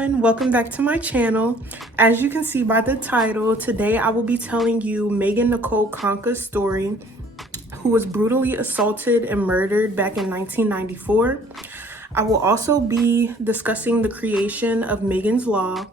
everyone, welcome back to my channel. As you can see by the title, today I will be telling you Megan Nicole Conca's story, who was brutally assaulted and murdered back in 1994. I will also be discussing the creation of Megan's Law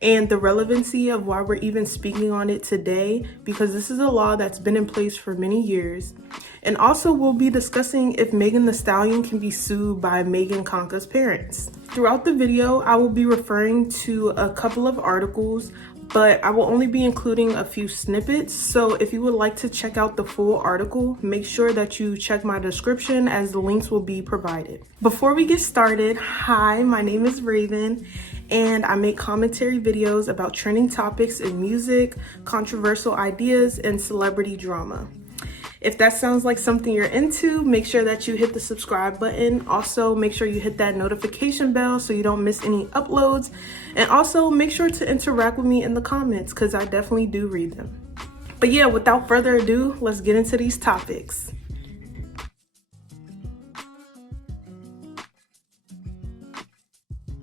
and the relevancy of why we're even speaking on it today, because this is a law that's been in place for many years. And also we'll be discussing if Megan Thee Stallion can be sued by Megan Conca's parents. Throughout the video, I will be referring to a couple of articles, but I will only be including a few snippets. So if you would like to check out the full article, make sure that you check my description as the links will be provided. Before we get started, hi, my name is Raven, and I make commentary videos about trending topics in music, controversial ideas, and celebrity drama. If that sounds like something you're into, make sure that you hit the subscribe button. Also, make sure you hit that notification bell so you don't miss any uploads. And also, make sure to interact with me in the comments because I definitely do read them. But yeah, without further ado, let's get into these topics.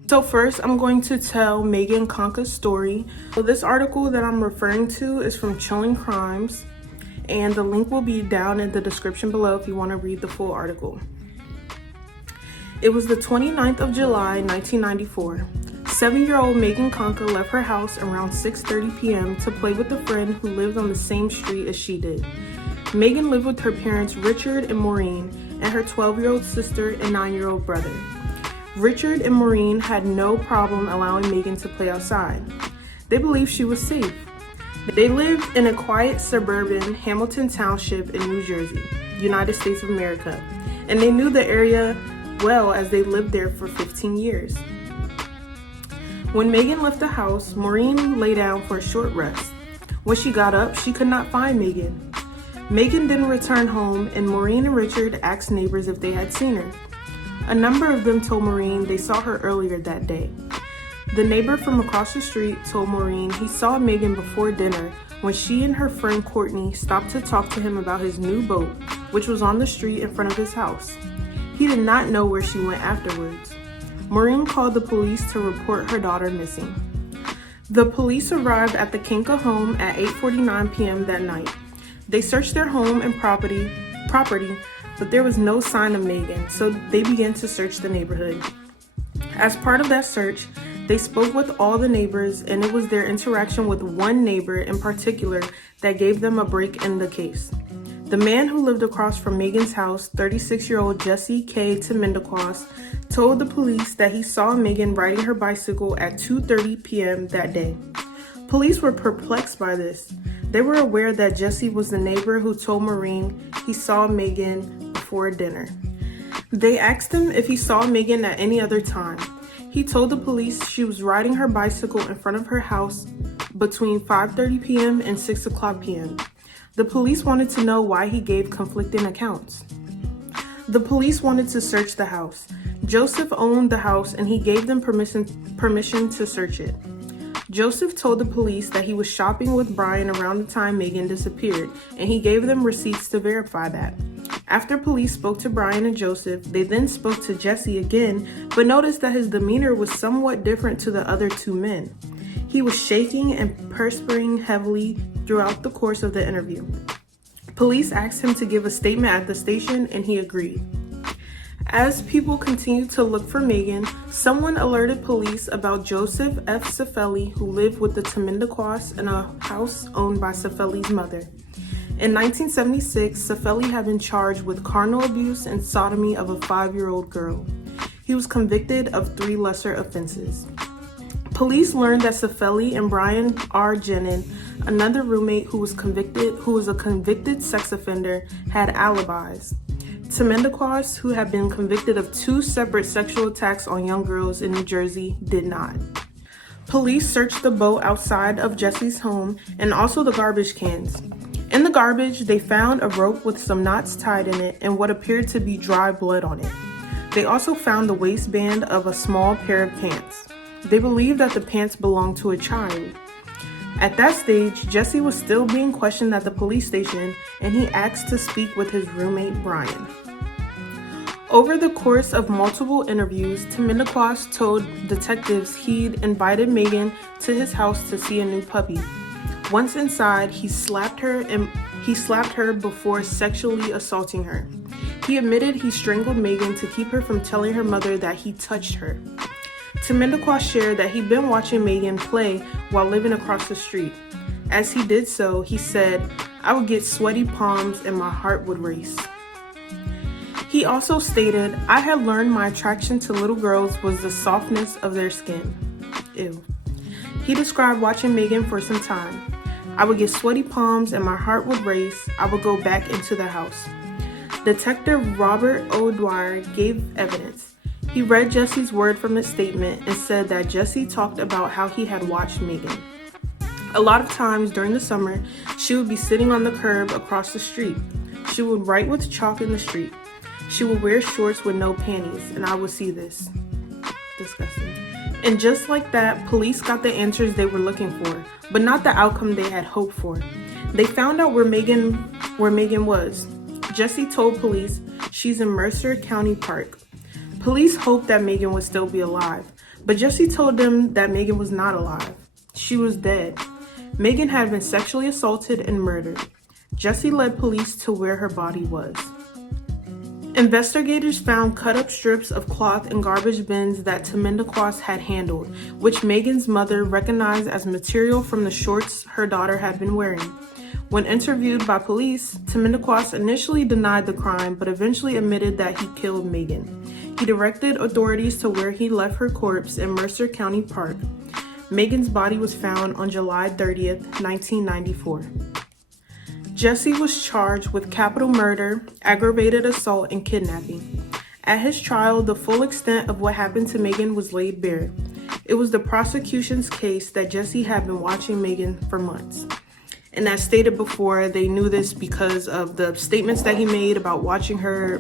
So first, I'm going to tell Megan Conca's story. So this article that I'm referring to is from Chilling Crimes, and the link will be down in the description below if you want to read the full article. It was the 29th of July, 1994. 7-year-old Megan Conca left her house around 6:30 p.m. to play with a friend who lived on the same street as she did. Megan lived with her parents Richard and Maureen and her 12-year-old sister and 9-year-old brother. Richard and Maureen had no problem allowing Megan to play outside. They believed she was safe. They lived in a quiet suburban Hamilton Township in New Jersey, United States of America, and they knew the area well as they lived there for 15 years. When Megan left the house, Maureen lay down for a short rest. When she got up, she could not find Megan. Megan didn't return home, and Maureen and Richard asked neighbors if they had seen her. A number of them told Maureen they saw her earlier that day. The neighbor from across the street told Maureen he saw Megan before dinner when she and her friend Courtney stopped to talk to him about his new boat, which was on the street in front of his house. He did not know where she went afterwards. Maureen called the police to report her daughter missing. The police arrived at the Conca home at 8:49 p.m. that night. They searched their home and property, but there was no sign of Megan, so they began to search the neighborhood. As part of that search, they spoke with all the neighbors, and it was their interaction with one neighbor in particular that gave them a break in the case. The man who lived across from Megan's house, 36-year-old Jesse K. Timendaquas, told the police that he saw Megan riding her bicycle at 2:30 p.m. that day. Police were perplexed by this. They were aware that Jesse was the neighbor who told Maureen he saw Megan before dinner. They asked him if he saw Megan at any other time. He told the police she was riding her bicycle in front of her house between 5:30 p.m. and 6 o'clock p.m. The police wanted to know why he gave conflicting accounts. The police wanted to search the house. Joseph owned the house and he gave them permission to search it. Joseph told the police that he was shopping with Brian around the time Megan disappeared, and he gave them receipts to verify that. After police spoke to Brian and Joseph, they then spoke to Jesse again, but noticed that his demeanor was somewhat different to the other two men. He was shaking and perspiring heavily throughout the course of the interview. Police asked him to give a statement at the station, and he agreed. As people continued to look for Megan, someone alerted police about Joseph F. Cifelli, who lived with the Timendaquas in a house owned by Cifelli's mother. In 1976, Cifelli had been charged with carnal abuse and sodomy of a 5-year-old girl. He was convicted of 3 lesser offenses. Police learned that Cifelli and Brian R. Jenin, another roommate who was a convicted sex offender, had alibis. Timendaquas, who had been convicted of 2 separate sexual attacks on young girls in New Jersey, did not. Police searched the boat outside of Jesse's home and also the garbage cans. In the garbage, they found a rope with some knots tied in it and what appeared to be dry blood on it. They also found the waistband of a small pair of pants. They believed that the pants belonged to a child. At that stage, Jesse was still being questioned at the police station, and he asked to speak with his roommate, Brian. Over the course of multiple interviews, Timendaquas told detectives he'd invited Megan to his house to see a new puppy. Once inside, he slapped her before sexually assaulting her. He admitted he strangled Megan to keep her from telling her mother that he touched her. Timendaquas shared that he'd been watching Megan play while living across the street. As he did so, he said, "I would get sweaty palms and my heart would race." He also stated, "I had learned my attraction to little girls was the softness of their skin." Ew. He described watching Megan for some time. "I would get sweaty palms and my heart would race. I would go back into the house." Detective Robert O'Dwyer gave evidence. He read Jesse's word from his statement and said that Jesse talked about how he had watched Megan. A lot of times during the summer, she would be sitting on the curb across the street. She would write with chalk in the street. She would wear shorts with no panties, and I would see this. Disgusting. And just like that, police got the answers they were looking for, but not the outcome they had hoped for. They found out where Megan was. Jesse told police she's in Mercer County Park. Police hoped that Megan would still be alive, but Jesse told them that Megan was not alive. She was dead. Megan had been sexually assaulted and murdered. Jesse led police to where her body was. Investigators found cut-up strips of cloth in garbage bins that Timendaquas had handled, which Megan's mother recognized as material from the shorts her daughter had been wearing. When interviewed by police, Timendaquas initially denied the crime, but eventually admitted that he killed Megan. He directed authorities to where he left her corpse in Mercer County Park. Megan's body was found on July 30th, 1994. Jesse was charged with capital murder, aggravated assault, and kidnapping. At his trial, the full extent of what happened to Megan was laid bare. It was the prosecution's case that Jesse had been watching Megan for months. And as stated before, they knew this because of the statements that he made about watching her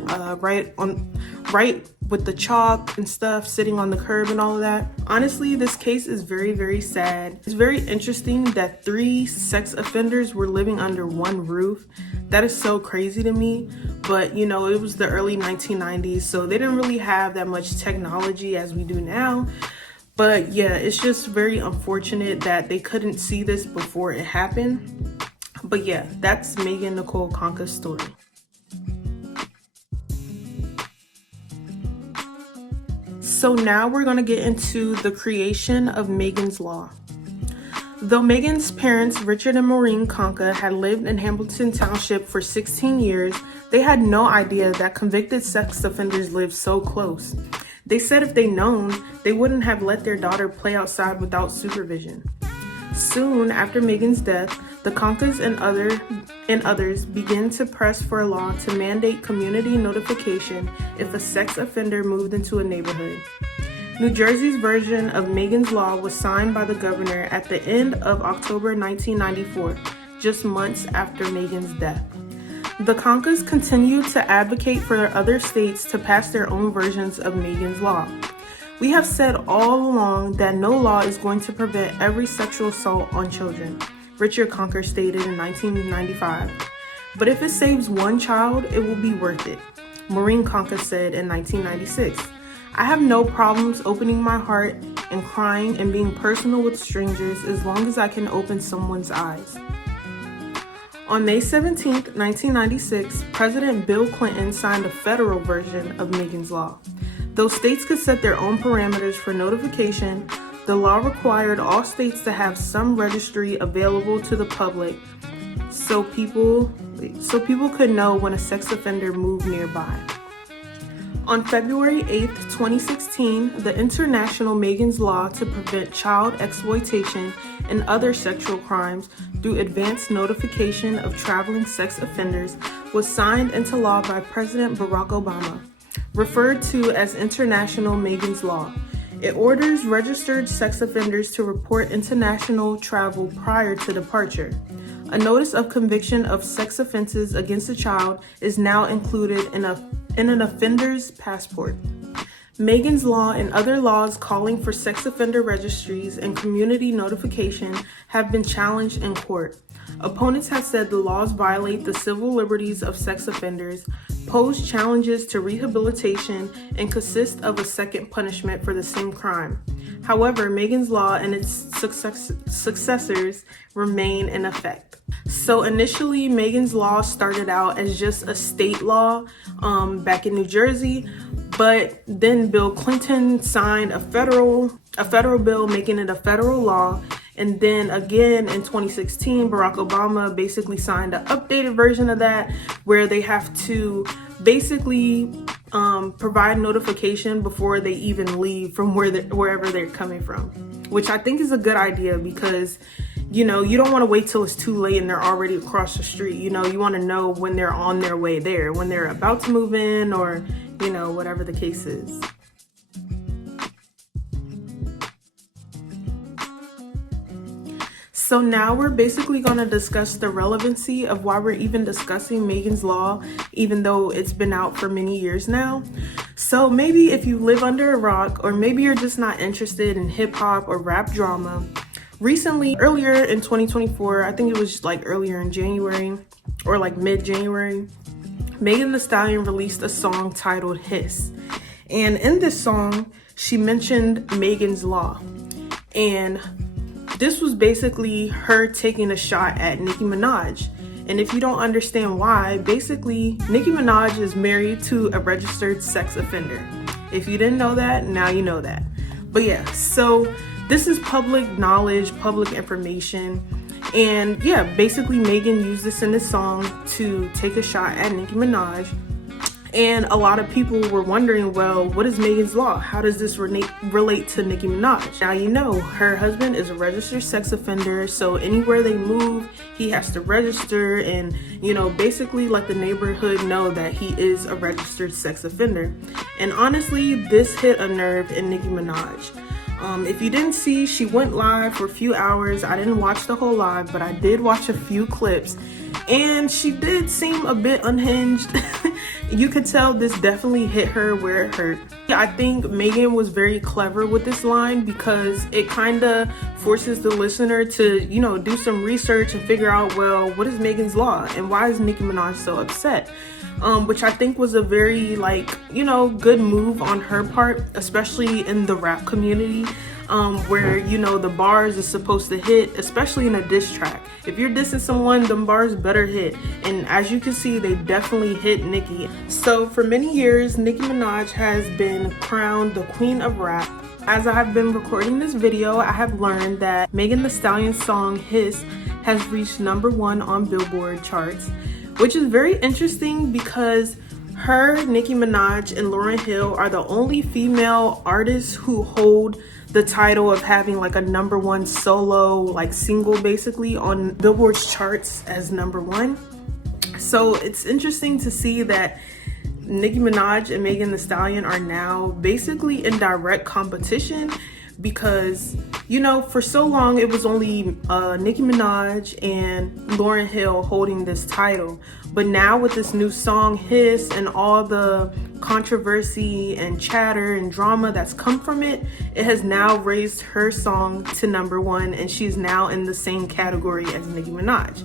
right with the chalk and stuff, sitting on the curb and all of that. Honestly, this case is very, very sad. It's very interesting that 3 sex offenders were living under one roof. That is so crazy to me. But, it was the early 1990s, so they didn't really have that much technology as we do now. But yeah, it's just very unfortunate that they couldn't see this before it happened. But yeah, that's Megan Nicole Conca's story. So now we're going to get into the creation of Megan's Law. Though Megan's parents, Richard and Maureen Conca, had lived in Hamilton Township for 16 years, they had no idea that convicted sex offenders lived so close. They said if they'd known, they wouldn't have let their daughter play outside without supervision. Soon after Megan's death, the Concas and others began to press for a law to mandate community notification if a sex offender moved into a neighborhood. New Jersey's version of Megan's Law was signed by the governor at the end of October 1994, just months after Megan's death. The Concas continued to advocate for other states to pass their own versions of Megan's Law. "We have said all along that no law is going to prevent every sexual assault on children," Richard Conca stated in 1995. "But if it saves one child, it will be worth it," Maureen Conca said in 1996. "I have no problems opening my heart and crying and being personal with strangers as long as I can open someone's eyes." On May 17, 1996, President Bill Clinton signed a federal version of Megan's Law. Though states could set their own parameters for notification, the law required all states to have some registry available to the public so people could know when a sex offender moved nearby. On February 8, 2016, the International Megan's Law to prevent child exploitation and other sexual crimes through advanced notification of traveling sex offenders was signed into law by President Barack Obama, referred to as International Megan's Law. It orders registered sex offenders to report international travel prior to departure. A notice of conviction of sex offenses against a child is now included in an offender's passport. Megan's Law and other laws calling for sex offender registries and community notification have been challenged in court. Opponents have said the laws violate the civil liberties of sex offenders, pose challenges to rehabilitation, and consist of a second punishment for the same crime. However, Megan's Law and its successors remain in effect. So initially, Megan's Law started out as just a state law back in New Jersey, but then Bill Clinton signed a federal bill making it a federal law. And then again in 2016, Barack Obama basically signed an updated version of that where they have to basically provide notification before they even leave from wherever they're coming from, which I think is a good idea because, you know, you don't want to wait till it's too late and they're already across the street. You know, you want to know when they're on their way there, when they're about to move in, or, you know, whatever the case is. So now we're basically going to discuss the relevancy of why we're even discussing Megan's Law, even though it's been out for many years now. So maybe if you live under a rock, or maybe you're just not interested in hip hop or rap drama, recently, earlier in 2024, I think it was like earlier in January or like mid-January, Megan Thee Stallion released a song titled Hiss. And in this song, she mentioned Megan's Law. And this was basically her taking a shot at Nicki Minaj. And if you don't understand why, basically Nicki Minaj is married to a registered sex offender. If you didn't know that, now you know that. But yeah, so this is public knowledge, public information. And yeah, basically Megan used this in this song to take a shot at Nicki Minaj. And a lot of people were wondering, well, what is Megan's Law? How does this relate to Nicki Minaj? Now, you know, her husband is a registered sex offender, so anywhere they move, he has to register and, you know, basically let the neighborhood know that he is a registered sex offender. And honestly, this hit a nerve in Nicki Minaj. If you didn't see, she went live for a few hours. I didn't watch the whole live, but I did watch a few clips. And she did seem a bit unhinged. You could tell this definitely hit her where it hurt. I think Megan was very clever with this line because it kind of forces the listener to, you know, do some research and figure out, well, what is Megan's Law and why is Nicki Minaj so upset? Which I think was a very, like, you know, good move on her part, especially in the rap community. Where, you know, the bars is supposed to hit, especially in a diss track. If you're dissing someone, them bars better hit. And as you can see, they definitely hit Nicki. So for many years, Nicki Minaj has been crowned the queen of rap. As I have been recording this video, I have learned that Megan Thee Stallion's song Hiss has reached #1 on Billboard charts, which is very interesting because her, Nicki Minaj, and Lauryn Hill are the only female artists who hold the title of having like a #1 solo, like single basically on Billboard's charts as #1. So it's interesting to see that Nicki Minaj and Megan Thee Stallion are now basically in direct competition because, you know, for so long it was only Nicki Minaj and Lauryn Hill holding this title. But now with this new song Hiss and all the controversy and chatter and drama that's come from it, it has now raised her song to #1 and she's now in the same category as Nicki Minaj.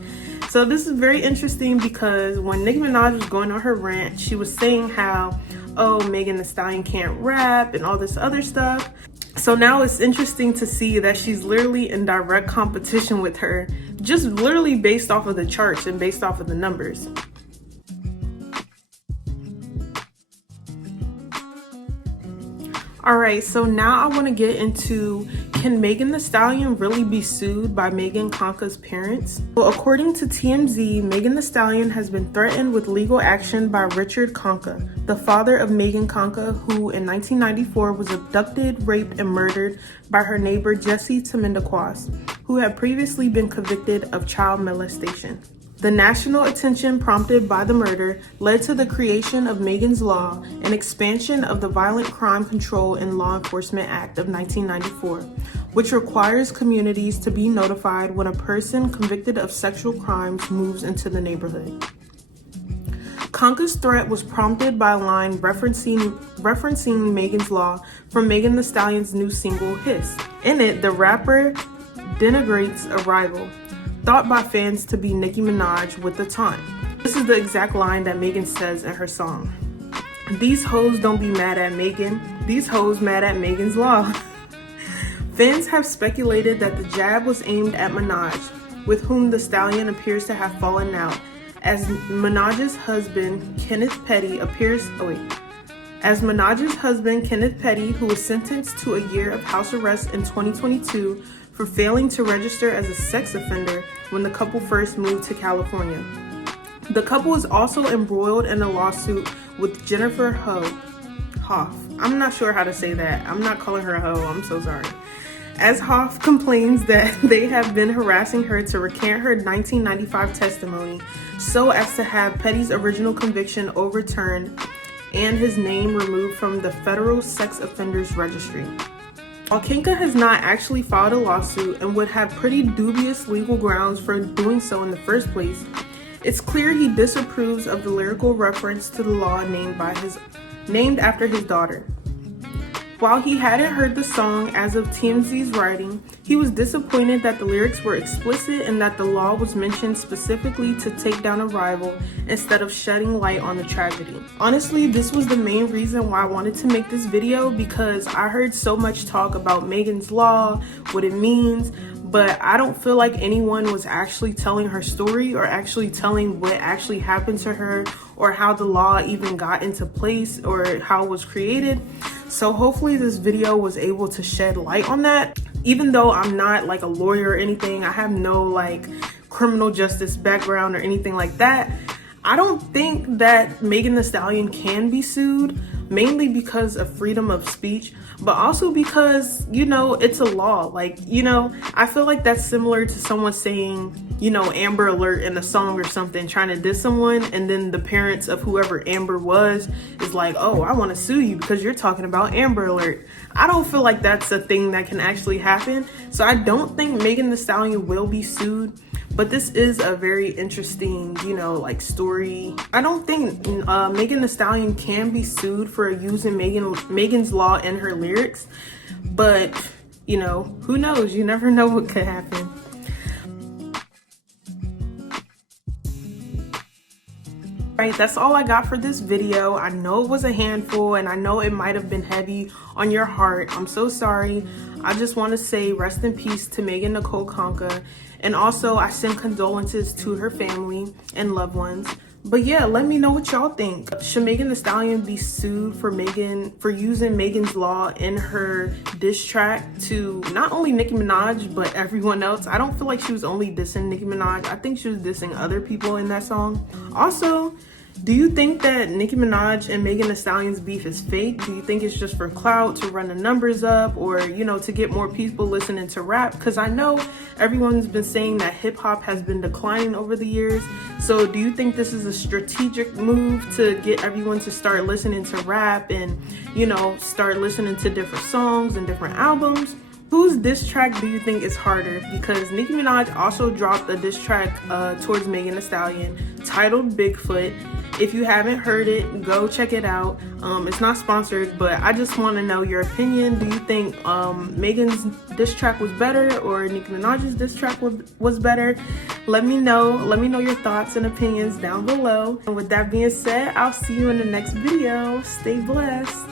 So this is very interesting because when Nicki Minaj was going on her rant, she was saying how, oh, Megan Thee Stallion can't rap and all this other stuff. So now it's interesting to see that she's literally in direct competition with her, just literally based off of the charts and based off of the numbers. All right, so now I want to get into, can Megan Thee Stallion really be sued by Megan Conka's parents? Well, according to TMZ, Megan Thee Stallion has been threatened with legal action by Richard Conka, the father of Megan Conka, who in 1994 was abducted, raped, and murdered by her neighbor Jessie Timendaquas, who had previously been convicted of child molestation. The national attention prompted by the murder led to the creation of Megan's Law, an expansion of the Violent Crime Control and Law Enforcement Act of 1994, which requires communities to be notified when a person convicted of sexual crimes moves into the neighborhood. Conka's threat was prompted by a line referencing Megan's Law from Megan Thee Stallion's new single, Hiss. In it, the rapper denigrates a rival, thought by fans to be Nicki Minaj with the taunt. This is the exact line that Megan says in her song. "These hoes don't be mad at Megan, these hoes mad at Megan's Law." Fans have speculated that the jab was aimed at Minaj, with whom the stallion appears to have fallen out, as Minaj's husband, Kenneth Petty, who was sentenced to a year of house arrest in 2022 for failing to register as a sex offender when the couple first moved to California. The couple is also embroiled in a lawsuit with Jennifer Hoff. I'm not sure how to say that. I'm not calling her a hoe, I'm so sorry. As Hoff complains that they have been harassing her to recant her 1995 testimony so as to have Petty's original conviction overturned and his name removed from the federal sex offenders registry. While Kinka has not actually filed a lawsuit and would have pretty dubious legal grounds for doing so in the first place, it's clear he disapproves of the lyrical reference to the law named after his daughter. While he hadn't heard the song as of TMZ's writing, he was disappointed that the lyrics were explicit and that the law was mentioned specifically to take down a rival instead of shedding light on the tragedy. Honestly, this was the main reason why I wanted to make this video, because I heard so much talk about Megan's Law, what it means, but I don't feel like anyone was actually telling her story or actually telling what actually happened to her or how the law even got into place or how it was created. So hopefully this video was able to shed light on that. Even though I'm not like a lawyer or anything, I have no like criminal justice background or anything like that, I don't think that Megan Thee Stallion can be sued, mainly because of freedom of speech, but also because, you know, it's a law. Like, you know, I feel like that's similar to someone saying, you know, Amber Alert in a song or something, trying to diss someone, and then the parents of whoever Amber was is like, oh, I want to sue you because you're talking about Amber Alert. I don't feel like that's a thing that can actually happen. So I don't think Megan Thee Stallion will be sued. But this is a very interesting, you know, like story. I don't think Megan Thee Stallion can be sued for using Megan's Law in her lyrics. But, you know, who knows? You never know what could happen. Right, that's all I got for this video. I know it was a handful and I know it might have been heavy on your heart. I'm so sorry. I just want to say rest in peace to Megan Nicole Conca, and also I send condolences to her family and loved ones. But yeah, let me know what y'all think. Should Megan Thee Stallion be sued for using Megan's Law in her diss track to not only Nicki Minaj but everyone else? I don't feel like she was only dissing Nicki Minaj. I think she was dissing other people in that song. Also, do you think that Nicki Minaj and Megan Thee Stallion's beef is fake? Do you think it's just for clout, to run the numbers up, or, you know, to get more people listening to rap? Because I know everyone's been saying that hip hop has been declining over the years. So do you think this is a strategic move to get everyone to start listening to rap and, you know, start listening to different songs and different albums? Whose diss track do you think is harder? Because Nicki Minaj also dropped a diss track towards Megan Thee Stallion titled Bigfoot. If you haven't heard it, go check it out. It's not sponsored, but I just want to know your opinion. Do you think Megan's diss track was better or Nicki Minaj's diss track was better? Let me know. Let me know your thoughts and opinions down below. And with that being said, I'll see you in the next video. Stay blessed.